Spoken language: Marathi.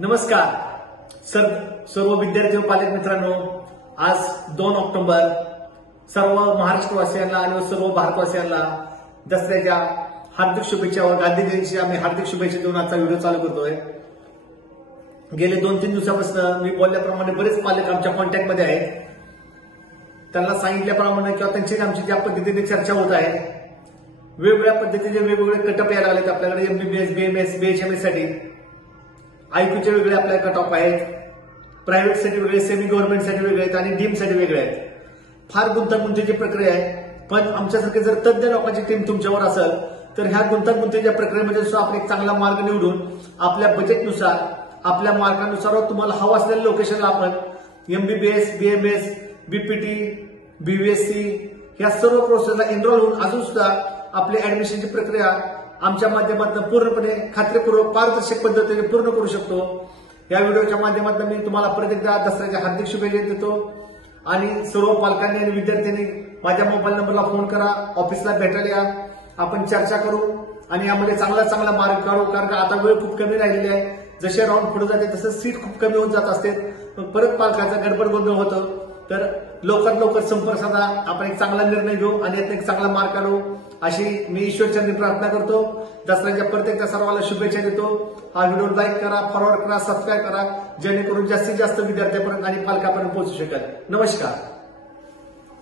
नमस्कार सर्व विद्यार्थी व पालक मित्रांनो, आज 2 ऑक्टोबर सर्व महाराष्ट्रवासियांना आणि सर्व भारतवासियांना दसऱ्याच्या हार्दिक शुभेच्छा व गांधी जयंतीची आम्ही हार्दिक शुभेच्छा देऊन आजचा व्हिडिओ चालू करतोय। गेले 2-3 दिवसापासून मी बोलल्याप्रमाणे बरेच पालक आमच्या कॉन्टॅक्टमध्ये आहेत। त्यांना सांगितल्याप्रमाणे किंवा त्यांची आमची ज्या पद्धतीने चर्चा होत आहे, वेगवेगळ्या पद्धतीचे वेगवेगळे कटअप यायला लागलेत आपल्याकडे। एमबीबीएस, बीएमएस, बीएचएमएस साठी आयक्यूचे वेगळे आपल्या कट ऑफ आहेत, प्रायव्हेटसाठी वेगळे, सेमी गव्हर्नमेंटसाठी वेगळे आहेत आणि डीमसाठी वेगळे आहेत। फार गुंतागुंतीची प्रक्रिया आहे, पण आमच्यासारखे जर तज्ञ लोकांची टीम तुमच्यावर असेल तर ह्या गुंतागुंतीच्या प्रक्रियेमध्ये सुद्धा आपण एक चांगला मार्ग निवडून आपल्या बजेटनुसार, आपल्या मार्गानुसार तुम्हाला हवं असलेल्या लोकेशनला आपण एमबीबीएस, बीएमएस, बीपीटी, बीव्हीएससी या सर्व प्रोसेसला एनरोल होऊन अजून सुद्धा आपली ऍडमिशनची प्रक्रिया आमच्या माध्यमातून पूर्णपणे खात्रीपूर्वक पारदर्शक पद्धतीने पूर्ण करू शकतो। या व्हिडिओच्या माध्यमातून मी तुम्हाला परत एकदा दसऱ्याच्या हार्दिक शुभेच्छा देतो आणि सर्व पालकांनी आणि विद्यार्थ्यांनी माझ्या मोबाईल नंबरला फोन करा, ऑफिसला भेटायला या, आपण चर्चा करू आणि यामध्ये चांगला मार्ग काढू। कारण का आता वेळ खूप कमी राहिलेली आहे, जसे राऊंड पुढे जाते तसं सीट खूप कमी होत जात असते, परत पालकांचा गडबड गोंधळ होतं। तर लवकर संपर्क साधा, आपण एक चांगला निर्णय घेऊ आणि यात एक चांगला मार्ग काढू अशी मी ईश्वरचरणी प्रार्थना करतो। दसऱ्याच्या प्रत्येक सर्वांना शुभेच्छा देतो। हा व्हिडिओ लाईक करा, फॉरवर्ड करा, सबस्क्राईब करा, जेणेकरून जास्तीत जास्त विद्यार्थ्यांपर्यंत आणि पालकांपर्यंत पोहोचू शकेल। नमस्कार।